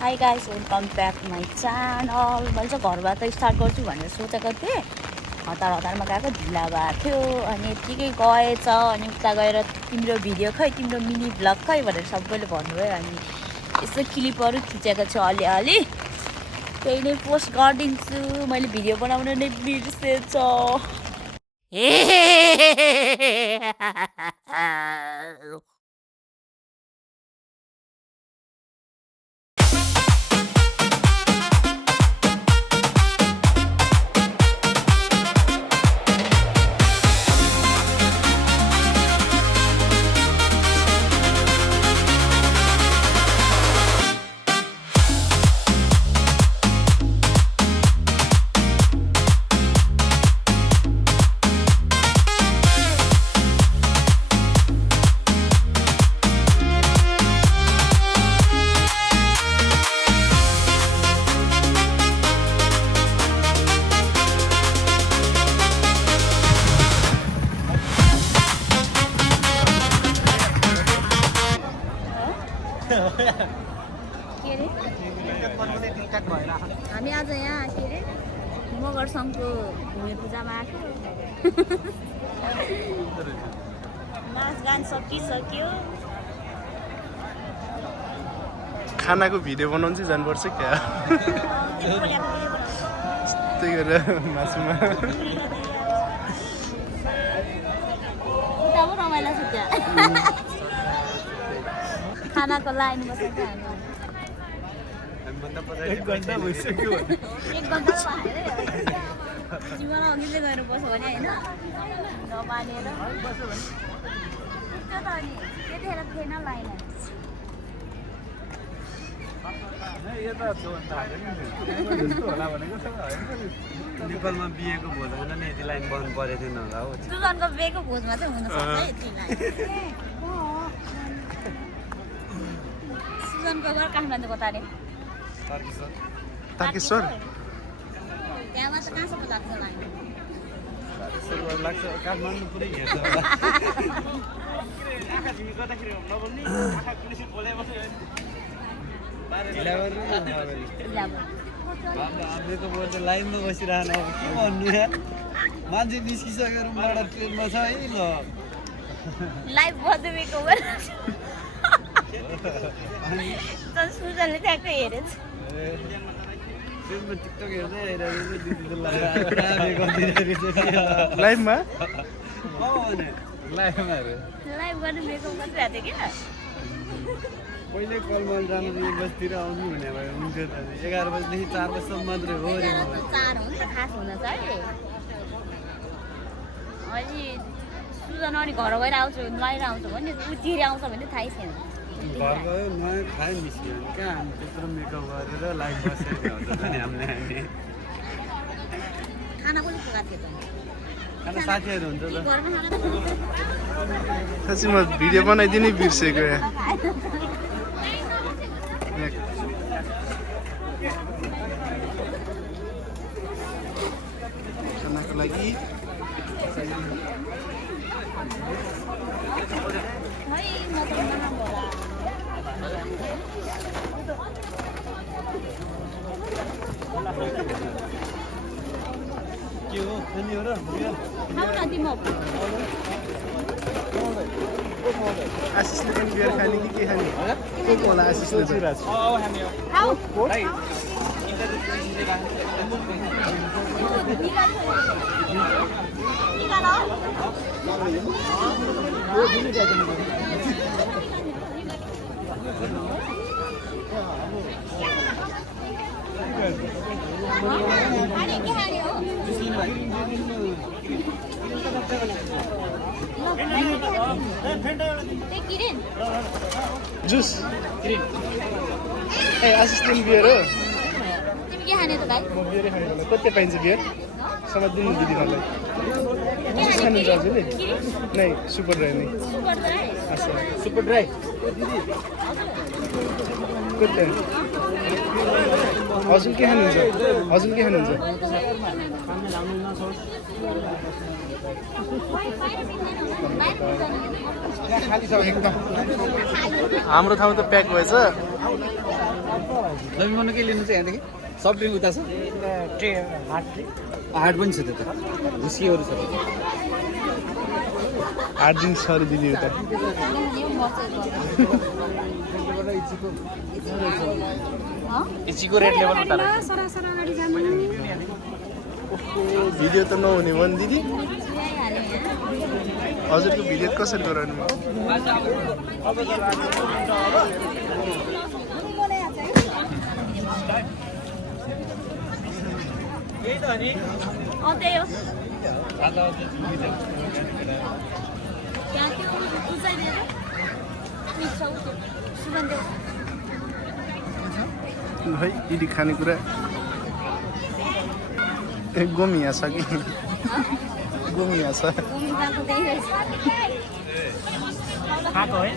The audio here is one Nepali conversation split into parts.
High guys, welcome back my channel. मैले चाहिँ घरबाट स्टार्ट गर्छु भनेर सोचेको थिएँ। हतारमा गएको ढिला भएको थियो अनि यत्तिकै गएछ। अनि उता गएर तिम्रो भिडियो खै, तिम्रो मिनी भ्लग खै भनेर सबैले भन्नुभयो। अनि यसो क्लिपहरू खिचेको छु अलिअलि, त्यही नै पोस्ट गरिदिन्छु। मैले भिडियो बनाउन नै बिर्सेछ। हामी आज यहाँ के अरे मगर सङ्घको भूमि पूजामा आएको। नाच गान सकिसक्यो। खानाको भिडियो बनाउनु चाहिँ जानुपर्छ क्या। त्यही गरेर मासुमा उता पो रमाइलो छ त्यहाँ। खानाको लाइन बसेको हामी। 1 घन्टा भइसक्यो। 1 घन्टा पो हालेर जिम्मामा अघिल्दै गएर बस्यो भने होइन नमानेर त्यो त अनि त्यतिखेर थिएन लाइन। नेपालमा बिहेको भोज हुँदा नि यति लाइन बन्द परेको थिएन होला हो। सुजनको बिहेको भोजमा चाहिँ हुनसक्छ यति लाइन। सुजनको घर काठमाडौँको तारे तारकेश्वर त्यहाँमा चाहिँ कहाँसम्म लाग्छ लाइन? लाग्छ काठमाडौँ पुरै हेर्छ होला। ढिला गर्नु न अगाडि। हामीको बोल्दा लाइनमा बसिरहनु अब के भन्नु यार। मान्छे निस्किसकेर रुमबाट ट्रेनमा छ है ल। लाइभ बजेको सुजनले ट्याक्कै हेरेछ। ट्रेनमा टिकटक हेर्दै आइरहेको दिदीको लागि लाइभमा लाइभमा हेरे लाइभ गर्ने मेकअप गरिरहेको थियो क्या। पहिले कलमा जानु चाहिँ बसतिर आउनु भने भयो हुन्थ्यो त। 11 बजीदेखि 4 बजीसम्म मात्रै हो अरे। 4 हो नि त खास हुन चाहिँ। अहिले सुजन अनि घर गएर आउँछु बाहिर आउँछ भने उतिर आउँछ भने थाहै छैन। घर गयो नयाँ खायो निस्क्यो भने कहाँ हामी त्यत्रो मेकअप गरेर लाइभ बसेको हुन्छ नि हामीले। खाना पनि पुगाएको थियो त। खाना साथीहरू हुन्छ त। घरमा खाना त साँच्ची म भिडियो बनाइदिनै बिर्सेको यहाँ। खानाको लागि के हो खाने हो र आशिषले पनि बियर खाने कि के खाने? को होला आशिषले चाहिँ? जुस ए आशिषले पनि बियर हो? तिमी के खाने त भाइ? म बियरै खाने होला। कति पाइन्छ बियर? समात्दिनु दिदीहरूलाई। जुस खानुहुन्छ हजुरले? नै सुपर ड्राई नै। सुपर ड्राई कति? हजुर के खानुहुन्छ? हजुर के खानुहुन्छ? हाम्रो ठाउँ त प्याक भएछ। लमिन के लिनु छ यहाँदेखि? सफ्ट ड्रिङ्क उता छ? हाट पनि छ त्यो त, हुस्कीहरू छ। 8 दिन सरी दिदी उता। इचीको रेट लेभल उता रहेछ। भिडियो त नहुने भयो नि दिदी। हजुरको भिडियो कसरी गराउनु भयो? त्यही हो त्यहाँ त्यो बुझाइदिएर मिठो सुगन्ध है दिदी खानेकुरा गोमिया छ कि गोमिया छ घुमिरहेको त्यही रहेछ खाएको है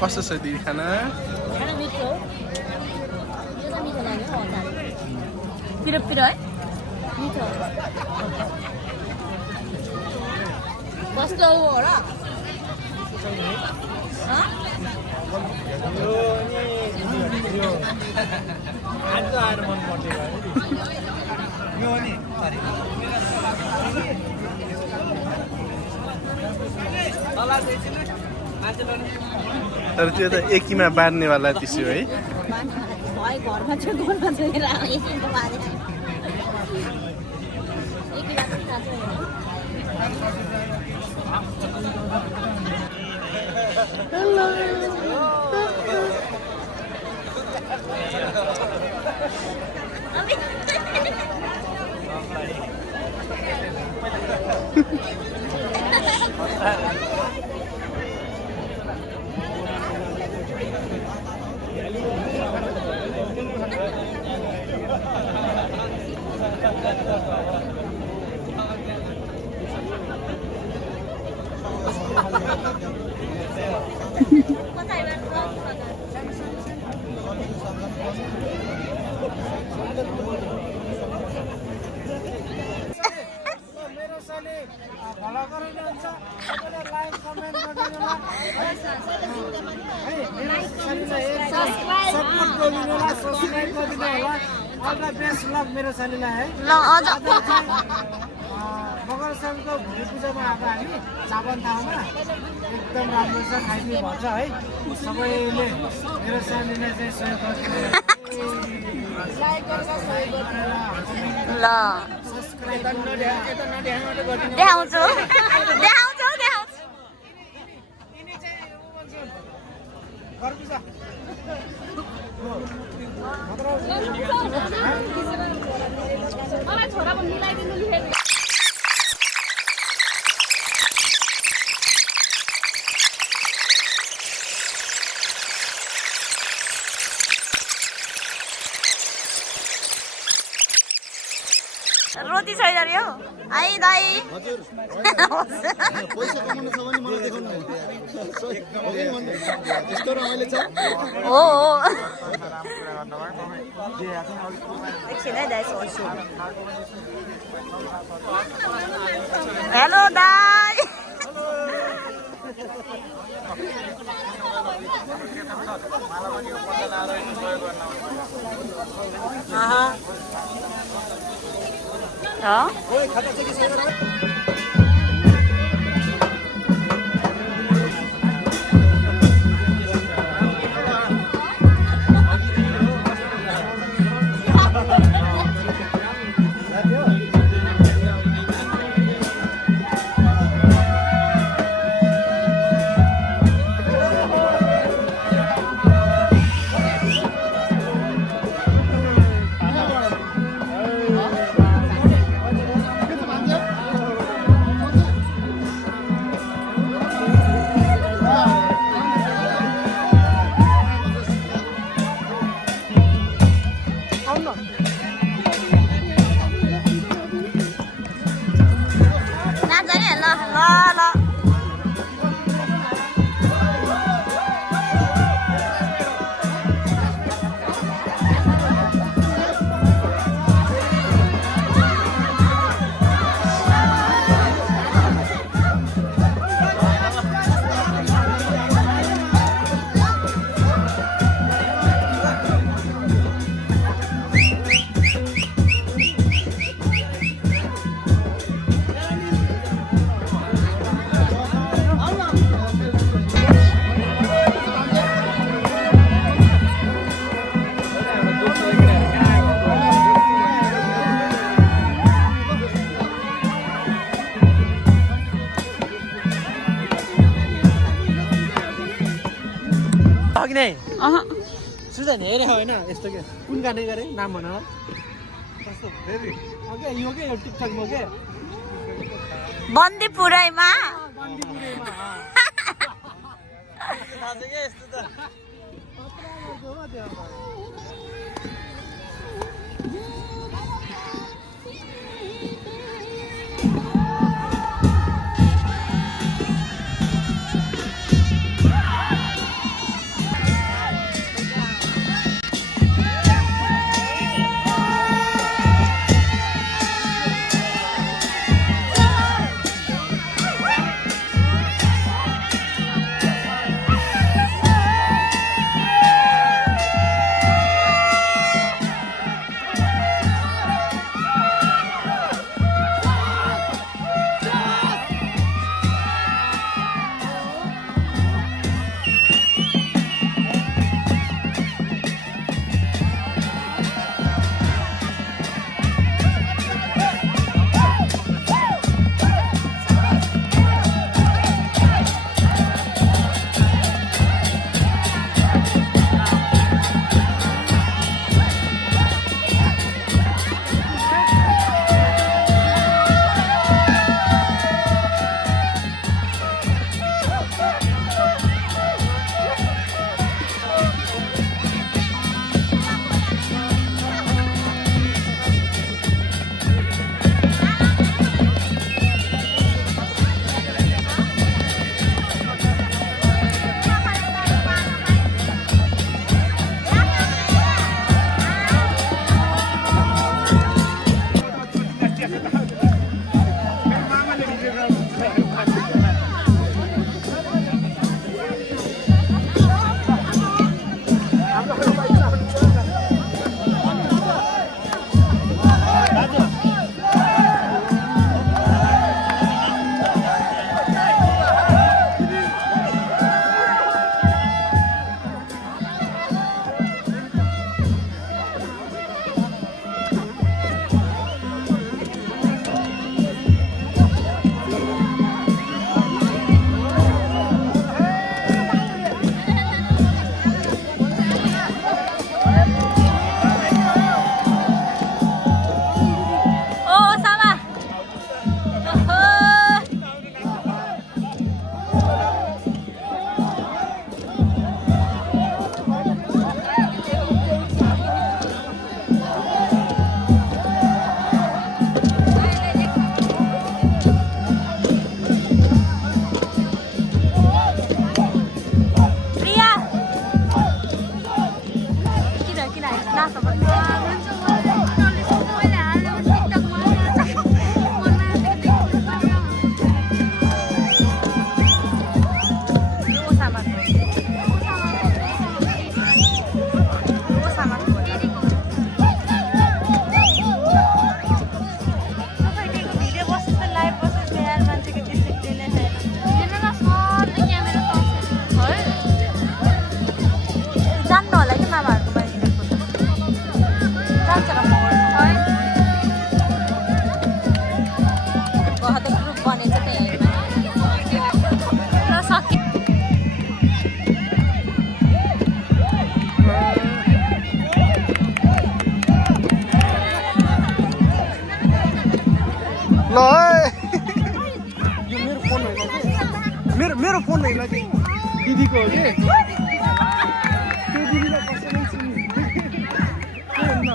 कस्तो छ दिदी खाना? खाना मिठो हो यो त मिठो लाग्यो हजुर पिरो पिरो है मिठो कस्तो हो र तर त्यो त एकीमा बाँध्नेवाला टिस्यु है। घरमा चाहिँ घरमा छोडेर एकैको बारे मेरो सालीलाई है मगर सालको भोलि पूजामा अब हामी चावन ठाउँमा एकदम राम्रो छ खाइदिनु भन्छ है सबैले मेरो सालीलाई चाहिँ सहयोग गरिदिनु ल देखाउँछु मलाई छोराको मिलाइदिनु लेखेको रोटी छैन रे हो आई दाई हजुर पैसा कमाउनु छ भने मलाई देखाउनु त्यस्तो रमाइलो छ हो एकछिन है दाई सोच्छु हेलो दाई ओए खाता चाहिँ के छैन कि नै अह सुझाव हेरे होइन यस्तो के कुन गाने गरे नाम भन कस्तो फेरि ओके यो के यो टिकटकमा के बन्दीपुरैमा बन्दीपुरैमा थाहा छ क्या यस्तो त ल यो मेरो फोन होइन कि मेरो फोन होइन कि दिदीको हो कि त्यो दिदीलाई कसैले चिन्ने के हुन्न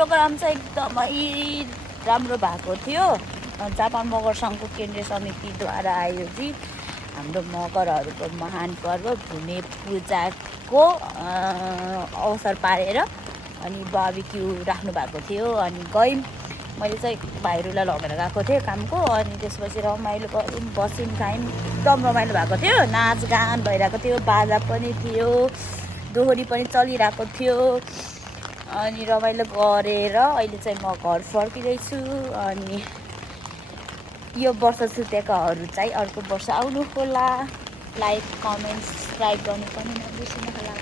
प्रोग्राम चाहिँ एकदमै राम्रो भएको थियो। जापान मगर सङ्घको केन्द्रीय समितिद्वारा आयोजित हाम्रो मगरहरूको महान पर्व भूमि पूजाको अवसर पारेर अनि बार्बिक्यू राख्नु भएको थियो। अनि गयौँ, मैले चाहिँ भाइहरूलाई लगेर गएको थिएँ कामको। अनि त्यसपछि रमाइलो गऱ्यौँ, बस्यौँ, खायौँ, एकदम रमाइलो भएको थियो। नाचगान भइरहेको थियो, बाजा पनि थियो, दोहोरी पनि चलिरहेको थियो। अनि रमाइलो गरेर अहिले चाहिँ म घर फर्किँदैछु। अनि यो वर्ष छुटेकाहरू चाहिँ अर्को वर्ष आउनु होला। लाइक, कमेन्ट, सब्सक्राइब गर्नु पनि नबिर्सिनु होला।